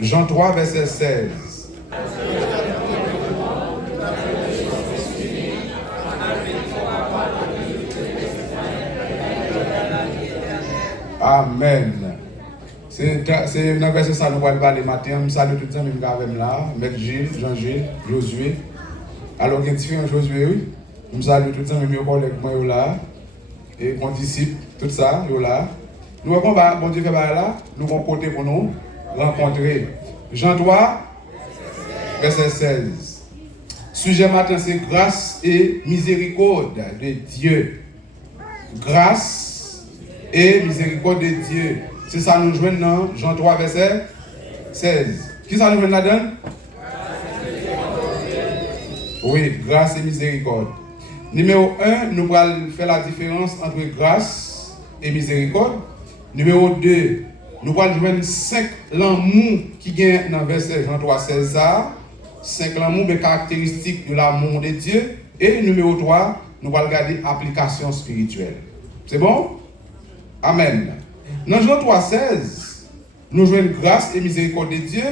Jean 3, verset 16. Amen. C'est dans le verset ça nous allons parler matin. Je salue tout le temps, même avec là, Maître Gilles, Jean-Gilles, Josué. Alors, il y a différents Josué, oui. Je salue tout le temps, même mes collègues, moi, là. Et mon disciple, tout ça, là. Nous avons bon Dieu fait là, nous avons côté pour nous rencontrer. Jean 3, verset 16. Sujet matin, c'est grâce et miséricorde de Dieu. Grâce et miséricorde de Dieu. C'est ça nous jouons dans Jean 3, verset 16. Qui ça nous jouons là-dedans? Oui, grâce et miséricorde. Numéro 1, nous allons faire la différence entre grâce et miséricorde. Numéro 2, nous allons jouer 5 l'amour qui gagne dans verset Jean 3, 16. 5 l'amour des caractéristiques de l'amour de Dieu. Et numéro 3, nous allons regarder l'application spirituelle. C'est bon? Amen. Dans Jean 3, 16, nous jouons grâce et miséricorde de Dieu.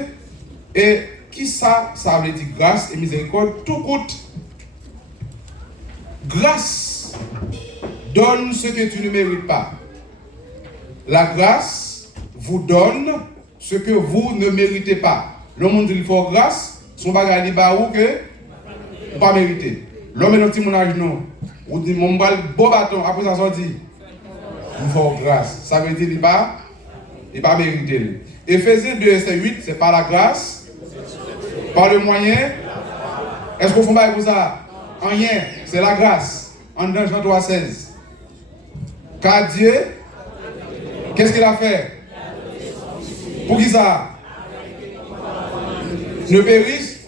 Et qui ça veut dire grâce et miséricorde? Tout coûte. Grâce donne ce que tu ne mérites pas. La grâce vous donne ce que vous ne méritez pas. Le monde dit qu'il faut grâce, son bagage dit ou que vous pas mérité. L'homme est dans petit monage non. Ou dit mon bal beau bâton après ça sorti. Il faut grâce. Ça veut dire il pas mérité. Éphésiens 2 verset 8, c'est par la grâce, par le moyen. Est-ce qu'on fait pas pour ça? Rien, c'est la grâce. En Jean 3, 16. Car Dieu, qu'est-ce qu'il a fait? Pour qui ça? Ne périsse,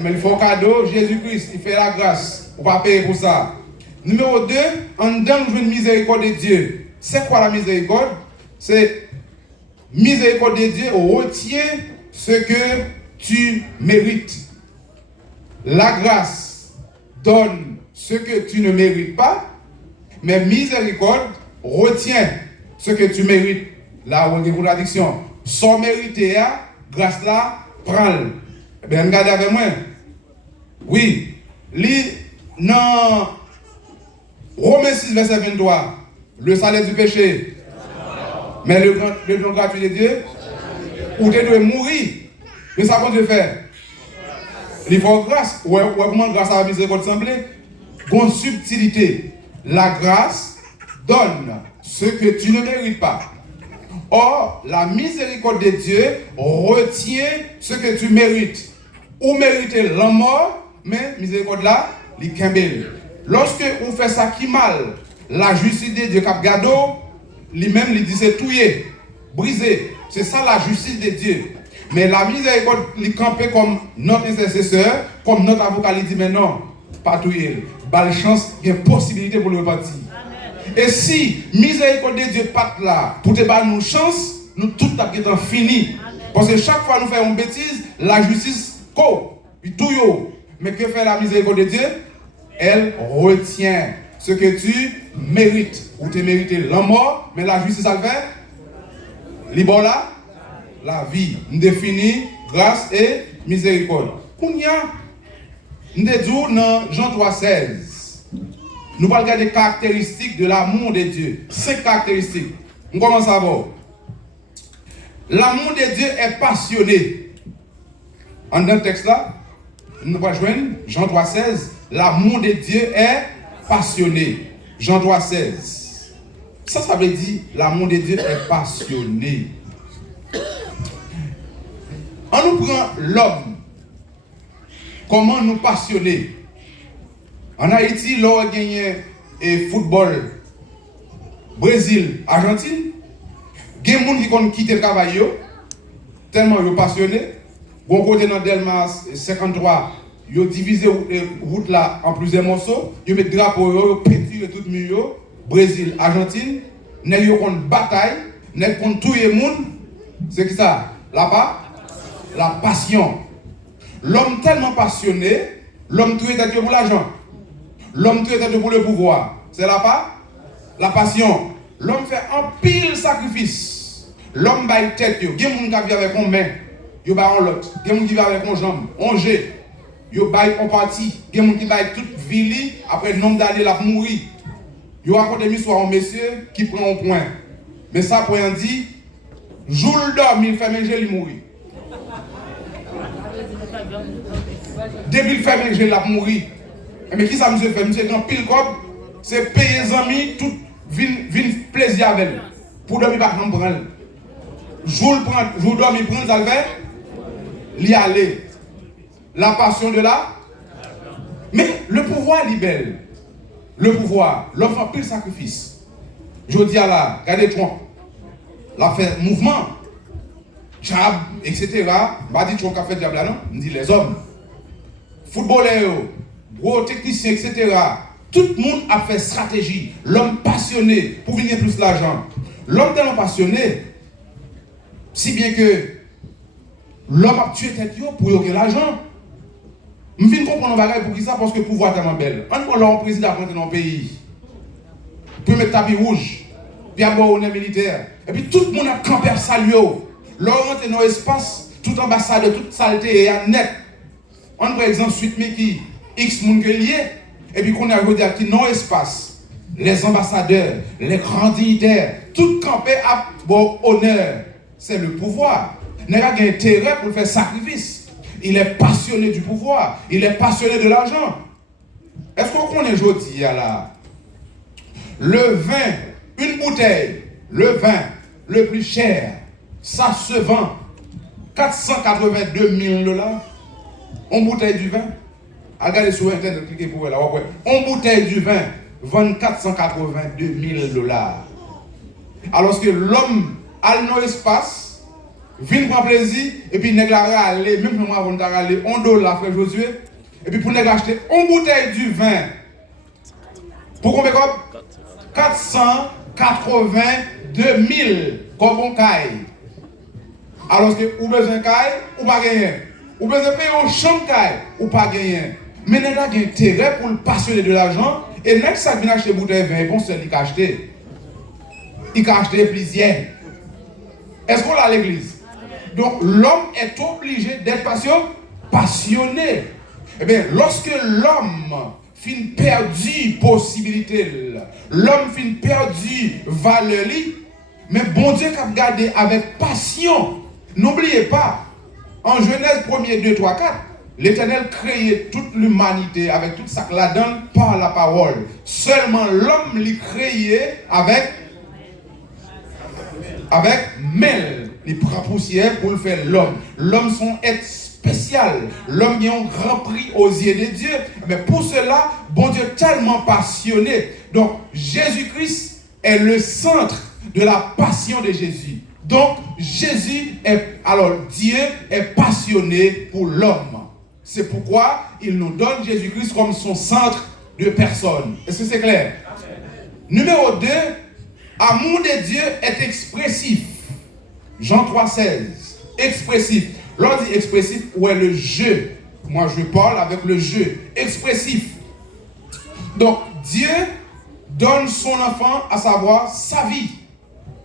mais il faut cadeau, Jésus-Christ, il fait la grâce. On va payer pour ça. Numéro 2, en dedans, nous une miséricorde de Dieu. C'est quoi la miséricorde? C'est miséricorde de Dieu retient ce que tu mérites. La grâce donne ce que tu ne mérites pas, mais miséricorde retient ce que tu mérites. Là où il y a une contradiction. Sans mériter, grâce là, prends-le. Bien, regardez avec moi. Oui, dans Romains 6, verset 23, le salaire du péché, mais le don gratuit de Dieu, où tu dois mourir, mais ça compte faire. Il faut grâce. Ou comment grâce à la miséricorde semble? Bonne subtilité. La grâce donne ce que tu ne mérites pas. Or, la miséricorde de Dieu retient ce que tu mérites. Ou mériter la mort, mais miséricorde là, il kembel. Lorsque on fait ça qui mal, la justice de Dieu cap gado, lui-même il dit c'est touillé, brisé. C'est ça la justice de Dieu. Mais la miséricorde, il campait comme notre intercesseur, comme notre avocat, il dit mais non, pas touillé. Belle chance, il y a une possibilité pour le repartir. Et si miséricorde de Dieu pas là, pour te donner une chance, nous tout avons fini. Parce que chaque fois que nous faisons une bêtise, la justice, tout yo. Mais que fait la miséricorde de Dieu? Elle retient ce que tu mérites. Ou tu mérites la mort, mais la justice, elle fait libre là, la vie. Nous définit grâce et miséricorde. Kounya, nous disons dans Jean 3, 16. Nous allons regarder les caractéristiques de l'amour de Dieu. 5 caractéristiques. On commence à voir. L'amour de Dieu est passionné. En dans le texte là, nous allons joindre Jean 3, 16. L'amour de Dieu est passionné. Jean 3, 16. Ça veut dire l'amour de Dieu est passionné. On nous prend l'homme. Comment nous passionner? En Haïti, là, on a gagné le football. Brésil, Argentine. Il y a des gens qui ont quitté le travail, tellement ils sont passionnés. Bon côté dans Delmas 53, ils ont divisé la route là en plusieurs morceaux. Ils mettent drapeau, ils pétillent tout le milieu. Brésil, Argentine. Ils ont une bataille. Ils ont tout le monde. C'est qui ça? La passion. L'homme tellement passionné, l'homme tout est pour l'argent. L'homme tout est pour le pouvoir. C'est la passion. L'homme fait un pile sacrifice. L'homme baille tête. Il y a des gens qui vivent avec une main. yo ba en l'autre. Il y a des gens qui vivent avec mon jambe, on G. Yo bail en partie, il y a des gens qui bail toute vie après le nombre d'années la mourir. Yo raconte des histoires en monsieur qui prend un point. Mais ça pour en dire jour le dormi, il fait manger, il mourit. Depuis le fait manger, il a mouru. Mais qui ça monsieur fait? Monsieur grand pile comme c'est payer les amis, tout vin plaisir avec lui. Pour dormir par exemple prendre. Jour dormi prendre ça le fait. L'y aller. La passion de là. Mais le pouvoir libère. Le pouvoir, l'homme fait pile sacrifice. Je dis à la, regardez Trump. L'a fait mouvement. Jab, etc. M'a dit Trump a fait diable là non? Me dit les hommes. Footballeurs, gros techniciens, etc. Tout le monde a fait stratégie. L'homme passionné pour venir plus l'argent. L'homme tellement passionné, si bien que l'homme a tué tête pour y avoir l'argent. Je viens comprendre bagaille pour qui ça parce que le pouvoir est tellement belle. On a un président à rentrer dans le pays. Puis mettre tapis rouge, puis avoir honneur militaire. Et puis tout le monde a campé à saluer. L'on rentre dans l'espace, tout ambassade, toute saleté est net. On par exemple suite Mickey, X moun que lié, et puis qu'on a regardé à qui non espace. Les ambassadeurs, les grands dignitaires, tout campé à bon honneur. C'est le pouvoir. Il n'a pas intérêt pour faire sacrifice. Il est passionné du pouvoir. Il est passionné de l'argent. Est-ce qu'on connaît aujourd'hui là? Le vin, une bouteille, le vin le plus cher, ça se vend 482 000 $. Une bouteille du vin, regardez sur internet, cliquez pour là. Une bouteille du vin vend 482 000 $. Alors que l'homme a dans l'espace, vient prendre plaisir, et puis il a aller, même si on a aller, $1 frère Josué, et puis pour nous acheter une bouteille du vin, pour combien comme 482 000 comme on caille. Alors que ou besoin caille, ou pas gagner. Ou besoin payer au champ caille, ou pas gagner. Mais il a intérêt pour le passionner de l'argent, et n'est-ce ça vient acheter bouteille de vin, bon seul il a acheté. Il a acheté plusieurs. Est-ce qu'on l'a à l'église? Donc l'homme est obligé d'être passionné. Eh bien, lorsque l'homme finit perdu possibilité, l'homme finit perdu valeur, mais bon Dieu qui a gardé avec passion. N'oubliez pas, en Genèse 1er, 2, 3, 4, l'Éternel créait toute l'humanité avec toute sa cladonne par la parole. Seulement l'homme l'y créait avec mêle. Il prend poussière pour le faire l'homme. L'homme son être spécial. L'homme qui a un grand prix aux yeux de Dieu. Mais pour cela, bon Dieu est tellement passionné. Donc, Jésus-Christ est le centre de la passion de Jésus. Donc, Dieu est passionné pour l'homme. C'est pourquoi il nous donne Jésus-Christ comme son centre de personne. Est-ce que c'est clair? Amen. Numéro 2, amour de Dieu est expressif. Jean 3,16. Expressif. Lorsqu'on dit expressif, où est le jeu? Moi, je parle avec le jeu. Expressif. Donc, Dieu donne son enfant, à savoir sa vie.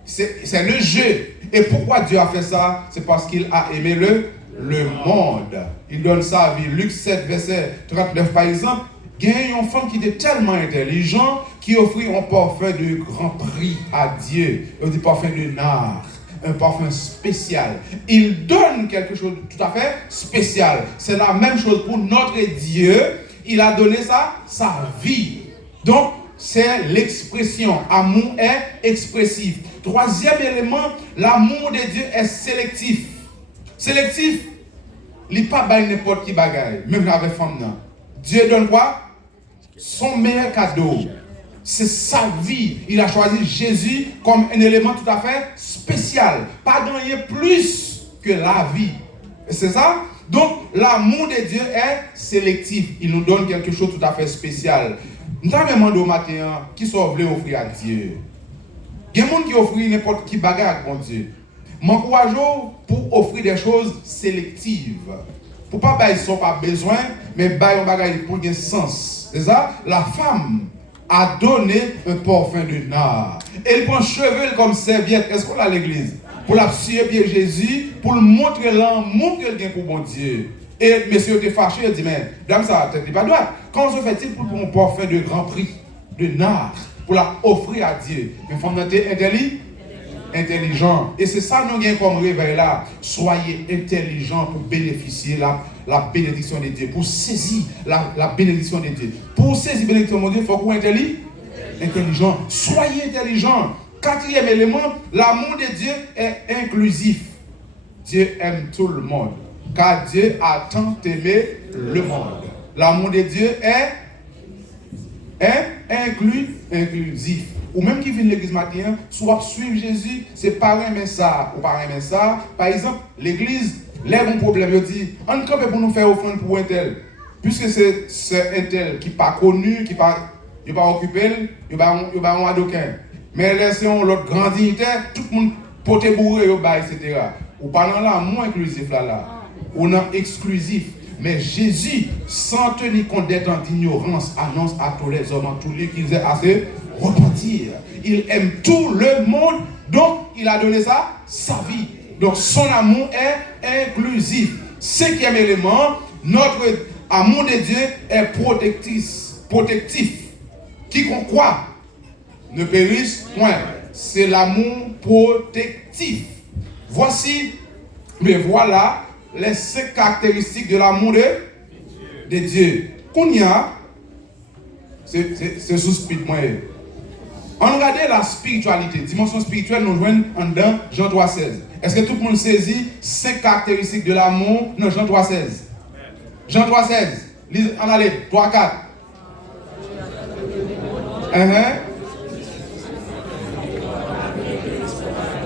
C'est le jeu. Et pourquoi Dieu a fait ça? C'est parce qu'il a aimé le monde. Il donne sa vie. Luc 7, verset 39, par exemple. Il y a une femme qui était tellement intelligent qui offrit un parfum de grand prix à Dieu. Un parfum de nard. Un parfum spécial. Il donne quelque chose de tout à fait spécial. C'est la même chose pour notre Dieu. Il a donné sa vie. Donc, c'est l'expression. Amour est expressif. Troisième élément, l'amour de Dieu est sélectif. Sélectif, il n'est pas n'importe qui bagaille, même avec femme. Dieu donne quoi? Son meilleur cadeau. C'est sa vie. Il a choisi Jésus comme un élément tout à fait spécial. Pas gagner plus que la vie. C'est ça? Donc, l'amour de Dieu est sélectif. Il nous donne quelque chose tout à fait spécial. Nous avons demandé au matin qui sont voulu offrir à Dieu. Il y a des gens qui offrent n'importe qui bagarre à Dieu. M'encourage pour offrir des choses sélectives. Pour pas bailler son pas besoin, mais bailler un bagage pour un sens. C'est ça? La femme a donné un parfum de nard. Elle prend cheveux comme serviette. Est-ce qu'on a à l'église? pour la pied Jésus, pour le montrer l'amour qu'il a pour bon Dieu. Et monsieur était fâché, il dit, mais dame, ça n'est pas droit. Quand se fait-il pour qu'on puisse faire de grands prix, de nard, pour la offrir à Dieu? Il faut être intelligent. Et c'est ça nous avons comme réveil là. Soyez intelligents pour bénéficier la bénédiction de Dieu, pour saisir la bénédiction de Dieu. Pour saisir la bénédiction de Dieu, il faut qu'on soit intelligent. Soyez intelligent. Quatrième élément, l'amour de Dieu est inclusif. Dieu aime tout le monde. Car Dieu a tant aimé le monde. L'amour de Dieu est inclusif. Ou même qui vient de l'église matin, soit suivre Jésus, c'est pas aimer ça ou pas aimer ça. Par exemple, l'église lève un problème, il dit, on campe pour nous faire offrande pour un tel. Puisque c'est un tel qui n'est pas connu, qui n'est pas occupé, il n'y a pas d'aucun. Mais laissons l'autre grand dignitaire, tout le monde peut te bourrer, etc. Ou parlant là, moins inclusif là. Ou non exclusif. Mais Jésus, sans tenir compte d'être d'ignorance, annonce à tous les hommes, à tous les qu'ils aient assez repentir. Il aime tout le monde, donc il a donné ça, sa vie. Donc son amour est inclusif. Cinquième élément, notre amour de Dieu est protectif. Quiconque croit ne périsse point. C'est l'amour protectif. Voici, mais voilà les 5 caractéristiques de l'amour de Dieu. Qu'on y a, c'est sous spirit moyen. On regarde la spiritualité, dimension spirituelle, nous joignons en dedans Jean 3,16. Est-ce que tout le monde saisit 5 caractéristiques de l'amour dans Jean 3,16? Jean 3,16. Lise, en allez, 3, 4.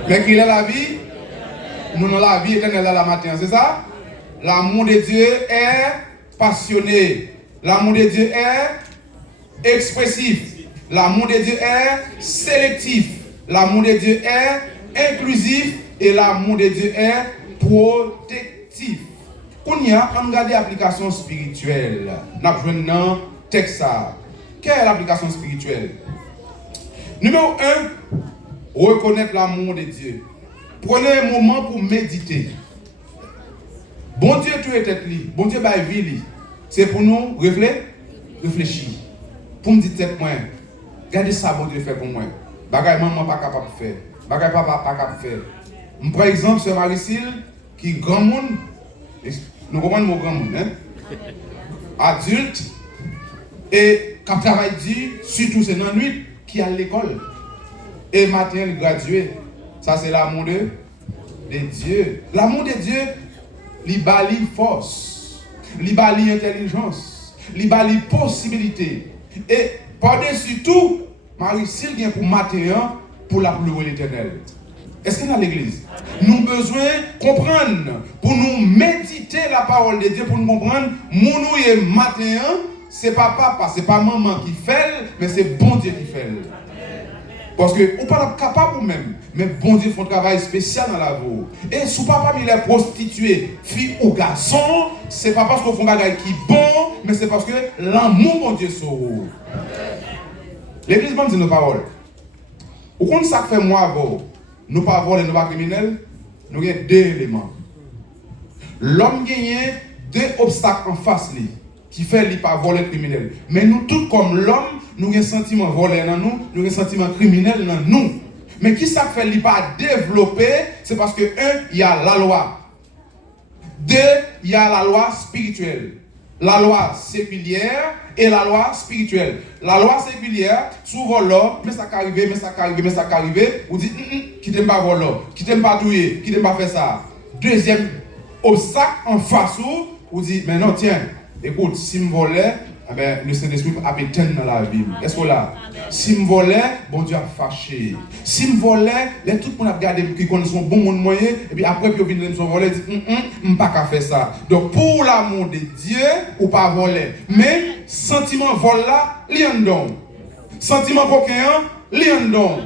Mais qu'il est la vie, nous avons la vie éternelle à la matin, c'est ça? L'amour de Dieu est passionné. L'amour de Dieu est expressif. L'amour de Dieu est sélectif. L'amour de Dieu est inclusif. Et l'amour de Dieu est protectif. On y a, on regarde l'application spirituelle. Nous avons un texte. Quelle est l'application spirituelle? Numéro 1, reconnaître l'amour de Dieu. Prenez un moment pour méditer. Bon Dieu, tout est tête li. Bon Dieu, bah, vie. C'est pour nous réfléchir. Pour me dire tête moi. Regardez ça, bon Dieu fait pour moi. Bagay maman pas capable de faire. Bagay papa pas capable de faire. Par exemple, c'est Maricille qui est grand monde. Nous comprenons mon grand monde. Hein? Adulte. Et quand travail dit, surtout c'est dans la nuit, qui est à l'école. Et matin, il gradué. Ça, c'est l'amour de Dieu. L'amour de Dieu, il bâlit force, il bâlit intelligence, il bâlit possibilité. Et par-dessus tout, Marie-Cille vient pour matin, pour la louer l'Éternel. Est-ce qu'il y a dans l'église? Nous avons besoin de comprendre, pour nous méditer la parole de Dieu, pour nous comprendre, mon matin, ce n'est pas papa, ce n'est pas maman qui fait, mais c'est bon Dieu qui fait. Parce que vous n'êtes pas capable vous-même, mais bon Dieu fait un travail spécial dans la vie. Et si papa il est prostitué, fille ou garçon, ce n'est pas parce qu'on fait un travail qui est bon, mais c'est parce que l'amour bon Dieu sur vous. L'église dit nos paroles. Vous comprenez ça que fait moi avant? Nous ne pas voler, nous pas criminels. Nous avons 2 éléments. L'homme gagne 2 obstacles en face lui, qui fait lui pas voler criminel. Mais nous tous comme l'homme, nous avons un sentiment volé dans nous, nous avons un sentiment criminel dans nous. Mais qui ça fait lui pas développer? C'est parce que 1, il y a la loi. 2, il y a la loi spirituelle. La loi séculière et la loi spirituelle. La loi séculière, souvent là, mais ça qu'arrive, mais ça qu'arrive, mais ça qu'arrive, vous dites, qui t'aime pas voler, qui t'aime pas touiller, qui t'aime pas faire ça. Deuxième obstacle en face, vous dites, mais non, tiens, écoute, si je volais, eh ben, le Saint-Esprit a éteint dans la Bible. Est-ce que là? Si je volais, bon Dieu a fâché. Si je volais, les tout le monde a regardé qui connaissent son bon monde moyen, et puis après, puis ils sont volés, ils disent, je ne peux pas faire ça. Donc, pour l'amour de Dieu, ou pas voler. Mais, sentiment vol là, lion don. Sentiment coquin, lion don.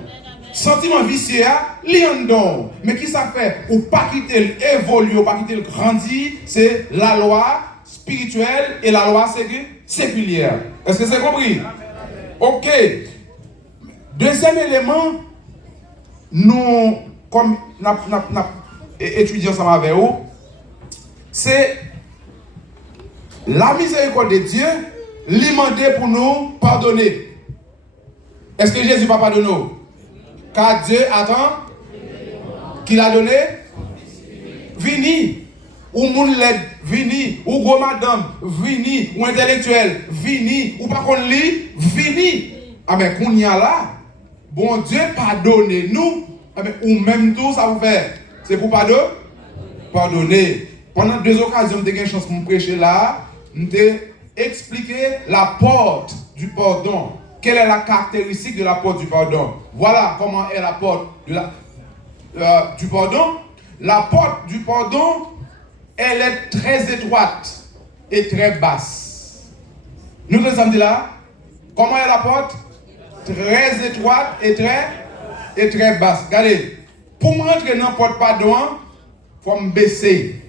Sentiment vicieux, lion don. Mais qui ça fait? Ou pas quitter l'évoluer, ou pas quitter le grandir, c'est la loi spirituelle et la loi séculière. Est-ce que c'est compris? Ok. Deuxième élément, nous comme nous étudions ensemble avec vous, c'est la miséricorde de Dieu, lui demander pour nous pardonner. Est-ce que Jésus va pardonner? Car Dieu attend qu'il a donné. Vini. Ou moun led, vini. Ou gros madame, vini. Ou intellectuel, vini. Ou pas qu'on lit, vini. Ah mais qu'on y a là, bon Dieu pardonnez nous. Ah mais ou même tout ça vous fait. C'est pour pardonner. Pendant 2 occasions, j'ai eu une chance pour me prêcher là. J'ai expliqué la porte du pardon. Quelle est la caractéristique de la porte du pardon? Voilà comment est la porte du pardon. La porte du pardon, elle est très étroite et très basse. Nous nous sommes dit là, comment est la porte? Très étroite et très basse. Regardez, pour me rentrer dans la porte pardon, il faut me baisser.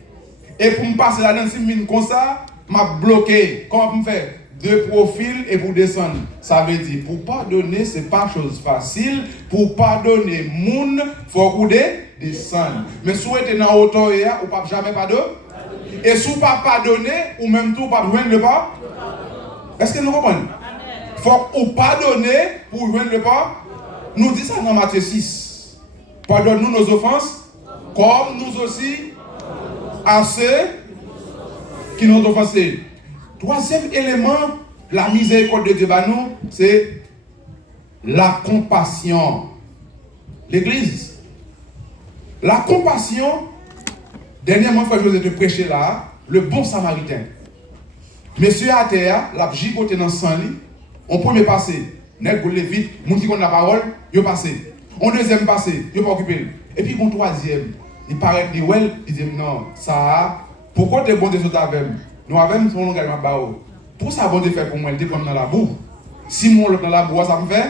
Et pour me passer là-dedans, si je me comme ça, je suis bloqué. Comment je faire? 2 profils et pour descendre. Ça veut dire, pour pardonner, ce n'est pas chose facile. Pour pardonner, il faut descendre. Mais si vous êtes dans la hauteur, vous ne pouvez jamais pardonner. Et si vous ne pouvez pas pardonner, ou même tout, vous ne pouvez pas joindre le pas. Est-ce que nous comprenons? Il faut que vous pardonner pour joindre le pas. Nous disons ça dans Matthieu 6. Pardonne-nous nos offenses, comme nous aussi à ceux qui nous ont offensés. 3e élément, la miséricorde de Dieu, c'est la compassion. L'Église. La compassion, dernièrement, quand je vous ai prêché là, le bon samaritain. Monsieur à terre, la gigoté dans le sang, on peut me passer. Nèg goulé vite, moun qui connaît la parole, yo passé. On deuxième passé, yo pas occupé. Et puis mon troisième, il paraît que well, il dit non, ça pourquoi t'es bon de sauter avec nous avons son langage ma bao. Pour ça bon de faire pour moi, il dit comme dans la boue. Si mon l'autre dans la boue, ça me fait.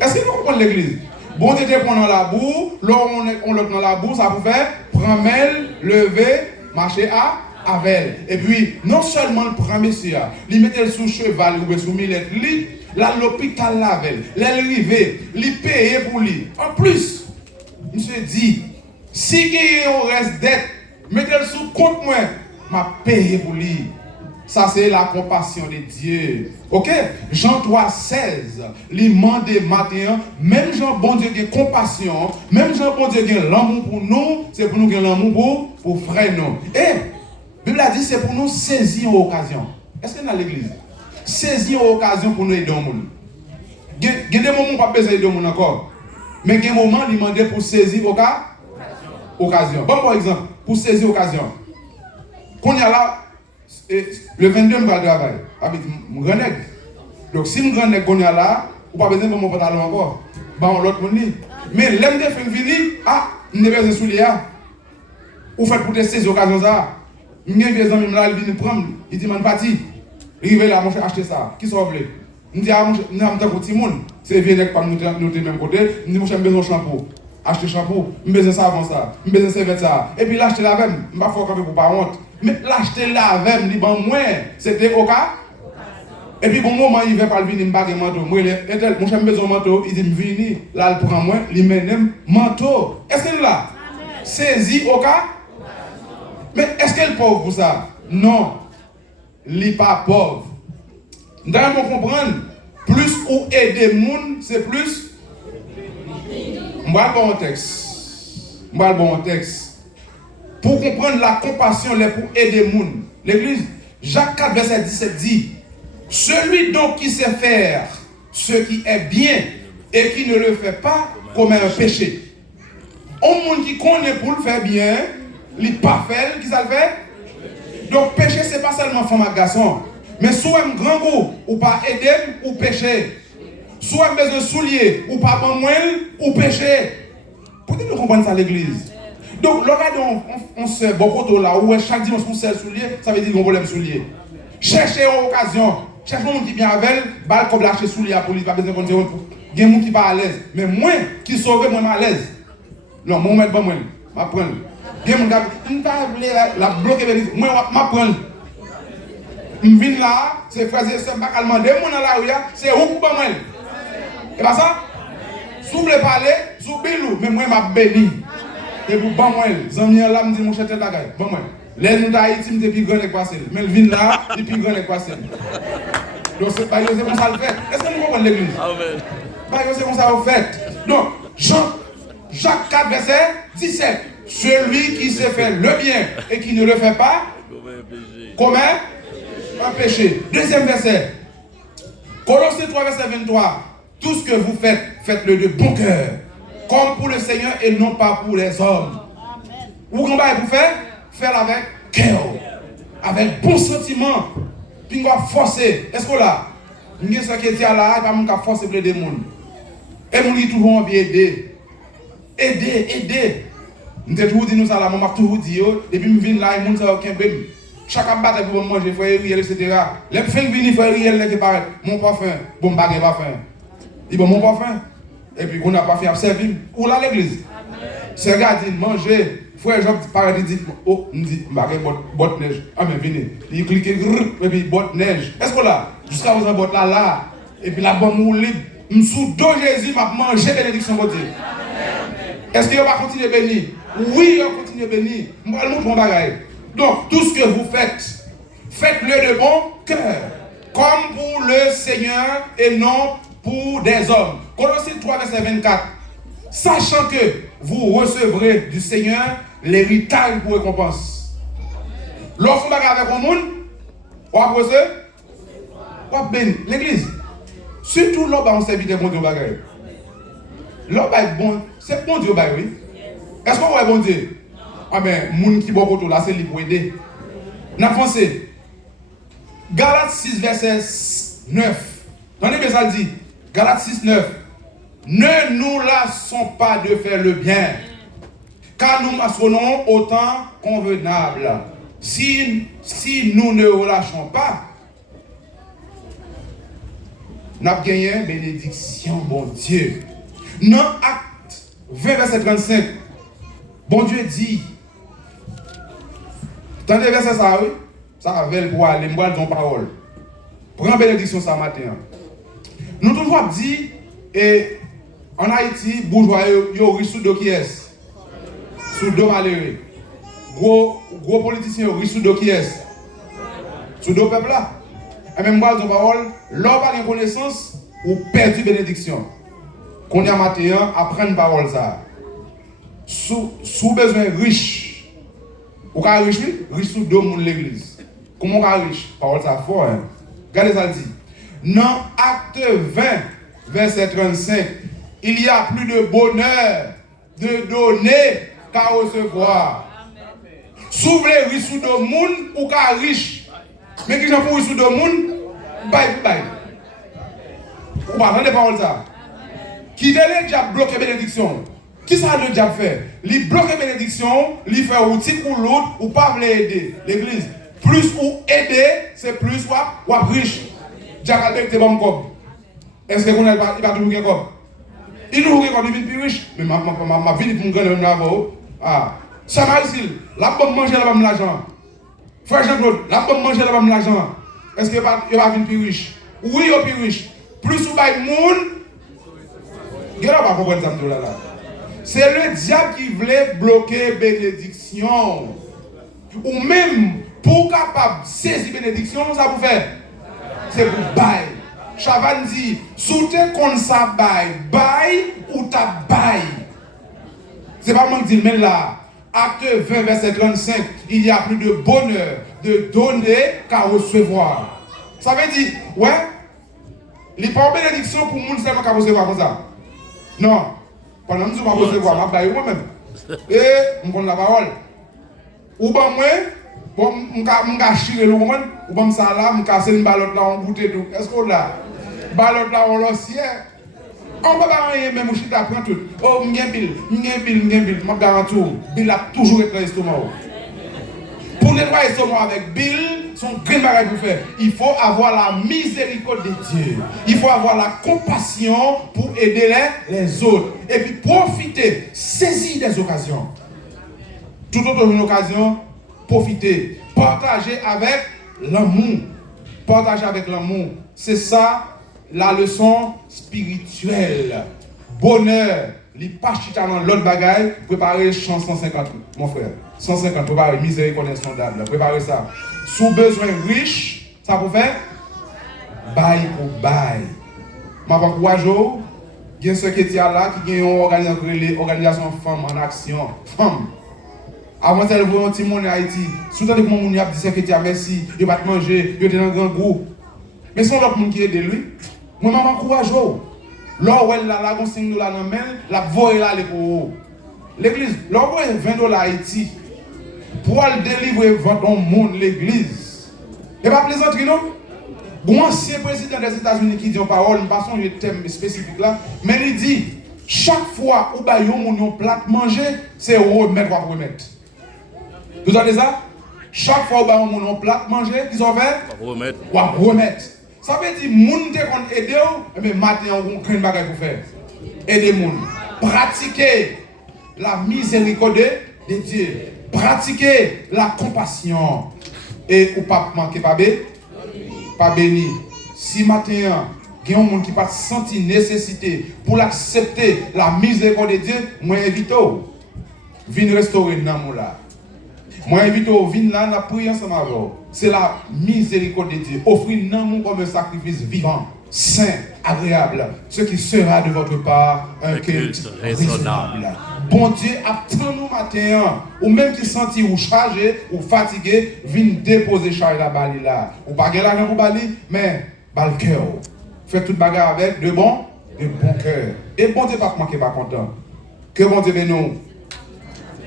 Est-ce que vous comprenez l'église? Bon Dieu te prend dans la boue, là on l'autre dans la boue, ça vous fait prendre lever, marcher avec elle. Et puis non seulement le prend monsieur, il mettait sous cheval ou sous millette, lui là l'hôpital lavel, l'arrivée, il paye pour lui. En plus, monsieur dit, si il reste dette, mettez-le sous compte moi, m'a payé pour lui. Ça c'est la compassion de Dieu. OK? Jean 3:16, il demande matin, même Jean bon Dieu qui a compassion, même Jean bon Dieu qui a l'amour pour nous, c'est pour nous qui a l'amour pour frère nous. Et la Bible a dit c'est pour nous saisir l'occasion. Est-ce que dans l'église saisir l'occasion pour nous aider au monde? Il y a des moments où on n'a pas besoin d'aider au monde encore. Mais il y a des moments où il demande pour saisir l'occasion. Bon, par exemple, pour saisir l'occasion. Quand il y a là, le 22, je vais travailler avec mon grand nègre. Donc, si mon grand nègre qu'on y a là, on n'a pas besoin de mon pantalon encore. On l'autre monde. Mais l'aime de faire venir, je n'ai pas besoin de souliers. Ou faites pour tester l'occasion ça. Je viens des amis là, il vient prendre, il dit, man, parti. Il va là, mon cher, acheter ça. Qui s'en veut? Je dis, mon cher, nous avons un petit monde. C'est bien que nous sommes de même côté. Je dis, mon cher, j'ai besoin de shampoo. Acheter shampoo, j'ai besoin de ça avant ça. J'ai besoin de serviette ça. Et puis l'acheter la même. Je ne vais pas faire pour pas honte. Mais l'acheter la même, il bon moins. C'était au cas. Et puis bon moment, il va pas venir me baguer manteau. Moi, mon cher, j'ai besoin de manteau. Il dit, venir. Là, il prend moi, il mène manteau. Est-ce que là? Saisi au cas? Mais est-ce qu'elle est pauvre pour ça? Non. Il n'est pas pauvre. Nous devons comprendre, plus ou aider les gens, c'est plus. Je vais le bon texte. Pour comprendre la compassion, pour aider les gens. L'église, Jacques 4, verset 17 dit, celui donc qui sait faire ce qui est bien et qui ne le fait pas commet un péché. Un monde qui connaît pour le faire bien, il n'est pas fait, qui ça le fait? Donc péché, ce n'est pas seulement femme à garçon. Mais soit un grand goût, ou pas aider, ou pécher. Soit un besoin de soulier, ou pas bon ou pécher. Peut-être que vous comprenez ça à l'église. Donc, lorsqu'on on se beaucoup là, où chaque dimanche on se soulier, ça veut dire qu'on problème soulier. Cherchez une occasion. Cherchez un monde qui vient avec elle, balle comme lâcher soulier à la police, pas besoin de dire il y a des gens qui pas à l'aise. Mais moi, qui sauve, moi, à l'aise. Non, moi, je ne vais pas prendre. Il y a des gens qui ne la bloquer, moi, je vais prendre. Je viens là, c'est frère et sœur, je vais demander, c'est où pour moi. Et pas ça? Si vous voulez parler, si vous bilou, mais moi, je béni. Et pour bon moi, Zami là me dit mon cher tête la gaille. Bon moi. Les nous d'Haïti me dit plus grand que passé. Mais le vin là, il plus grand que passé. Donc c'est pas comme ça le fait. Est-ce que nous comprenons l'église? Amen. Pas c'est comme ça au fait. Donc Jacques 4 verset 17. Celui qui se fait le bien et qui ne le fait pas commet un péché. Deuxième verset. Colossiens 3 verset 23. Tout ce que vous faites, faites-le de bon cœur. Comme pour le Seigneur et non pas pour les hommes. Vous comprenez pour faire? Faire avec cœur. Avec bon sentiment. Puis on va forcer. Est-ce que là? Nous avons ça qui est là, il va forcer pour les gens. Et nous avons toujours envie d'aider. Aider. Nous avons toujours dit nous ça là, nous avons toujours dit, depuis que je viens là, nous avons aucun bébé. Chaque bataille pour manger, frère Riel, etc. Les fins de venir, frère Riel, qui paraît, mon pas faim, bon baguette pas faim. Il dit, mon pas faim. Et puis qu'on n'a pas fait à servir. Où là l'église? C'est regarder, manger. Frère Jean paraît, dit, oh, il dit, baguette, botte neige. Ah, mais venez. Il clique, et puis botte neige. Est-ce que là, jusqu'à vous en botte là, et puis la bombe ou libre, sous dos Jésus, m'a mangé bénédiction de Dieu. Est-ce qu'il va continuer à bénir? Oui, il va continuer à bénir. Moi, je mon bagaille. Donc, tout ce que vous faites, faites-le de bon cœur, comme pour le Seigneur et non pour des hommes. Colossiens 3, verset 24. Sachant que vous recevrez du Seigneur l'héritage pour récompense. Lorsque vous avez avec le monde, vous avez reçu, vous avez béni. L'église, surtout là, on servit de bon Dieu. Là, bon, c'est bon Dieu, oui. Est-ce qu'on voit bon Dieu? Ah ben, moun qui bon pour là, c'est lui pour aider. N'a pensé. Galates 6, verset 9. Attendez bien ça le dit. Galates 6, 9. Ne nous lassons pas de faire le bien, car nous assurons au temps convenable. Si nous ne relâchons pas, nous avons gagné bénédiction, bon Dieu. Dans Acte 20, verset 35, bon Dieu dit, attendez verset ça, oui, ça va pour aller, moi, dans parole. Prends bénédiction ça matin. Nous toujours dit, et en Haïti, bourgeois, ils ont riche sous deux qui est. Sous deux malheureux. Gros politiciens, ils ont riche sous deux qui est. Sous deux peuples là. Et même moi, dans parole, l'homme a une connaissance ou perdu bénédiction. Qu'on y a matin, apprendre parole ça. Sous besoin riche. Ou quand riche, riche sous deux monde l'église. Comment on est riche? Parole ça fort. Hein? Regardez ça dit. Dans Acte 20, verset 35, il y a plus de bonheur de donner qu'à recevoir. S'ouvre riche sous deux monde ou qu'à riche. Mais qui j'en pour riche sous deux monde? Bye. Ou pas entendre parole ça. Qui le diable bloquer bénédiction? Qui ça le diable fait? Il bloque bénédiction, il fait outil pour l'autre ou pas veut aider. L'église, plus ou aider, c'est plus ou riche. Diable avec tes bons copes. Est-ce que vous n'avez pas toujours gagné comme? Il nous regarde, il vient plus riche. Mais ma vie pour me gagner même là-bas. Ah, ça m'a ici. La bombe manger là-bas l'argent. Frère Jean-Claude, la bombe manger là-bas l'argent. Est-ce qu'il va venir plus riche? Oui, il va plus riche. Plus ou pas de monde. Il ne va pas comprendre ça là. C'est le diable qui voulait bloquer bénédiction. Ou même pour capable saisir bénédiction, ça vous fait. C'est pour bail. Chavan dit, soute qu'on ça bail ou ta bail. C'est pas moi qui dis, mais là, Acte 20, verset 35, il y a plus de bonheur de donner qu'à recevoir. Ça veut dire, ouais, il n'y a pas de bénédiction pour le monde seulement qu'à recevoir comme ça. Non, pendant que je ne vais pas recevoir, je vais moi-même. Et je connais la parole. Ou bien moi, je vais chirer le monde, ou bien ça là, je vais casser une balotte là, on goûte tout. Est-ce qu'on l'a? Balotte là, on l'a ciel. On ne peut pas rien, mais je prends tout. Oh, je suis bill, je garantis. Bill a toujours été dans l'estomac. Pour nettoyer l'estomac avec Bill, son grand bagage pour faire. Il faut avoir la miséricorde de Dieu. Il faut avoir la compassion pour aider les autres. Et puis profiter, saisir des occasions. Tout autre une occasion, profiter. Partager avec l'amour. Partager avec l'amour. C'est ça la leçon spirituelle. bonheur, il pas chita dans l'autre bagaille, préparer chant 150, mon frère. 150, préparer miséricorde insondable, préparer ça. Sous besoin riche, ça pour faire? Bail pour bail. Je vais encourager, il y a ce qui est là, qui a une organisation femme en action. Femme. Avant de voir un petit monde en Haïti, souvent les gens qui disent que merci, ils vont manger, ils sont dans un grand groupe. Mais c'est l'autre monde qui aide lui. Moi, je m'encourage. Là où elle a la $5 dans la main, la voie là pour l'église. Là où elle $20 à Haïti, pour aller délivrer votre monde, l'église. Et pas plaisanterie, non? Bon, ancien président des États-Unis qui dit en parole, je ne sais pas si thème spécifique là, mais il dit chaque fois où vous avez un plat manger, c'est remettre ou remettre. Vous entendez ça? Chaque fois où vous avez un plat manger, qu'ils ont fait? Remettre. Ou remettre. Ça veut dire que les gens qui aider, mais maintenant, on a une bagage pour faire. Aider les gens. Pratiquer la miséricorde de Dieu. Pratiquer la compassion. Et ou pas manquer, pas béni. Si maintenant, il y a un monde qui pas senti nécessité pour accepter la miséricorde de Dieu, moi invite viens restaurer dans mon là. Moi invite viens là la prière ensemble avec. C'est la miséricorde de Dieu. Offrir non comme un sacrifice vivant, saint, agréable, ce qui sera de votre part un culte raisonnable. Bon Dieu, attends nous matin, ou même qui senti ou chargé ou fatigué, viens déposer charge la balle là. Ou pas gagner l'argent pour bali, mais bal cœur. Faites toute bagarre avec de bon cœur. Et bon Dieu pas manquer pas content. Que bon Dieu bénisse.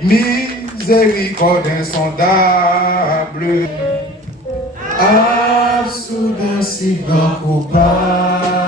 Miséricorde insondable. Ah, soudain si grand coupable.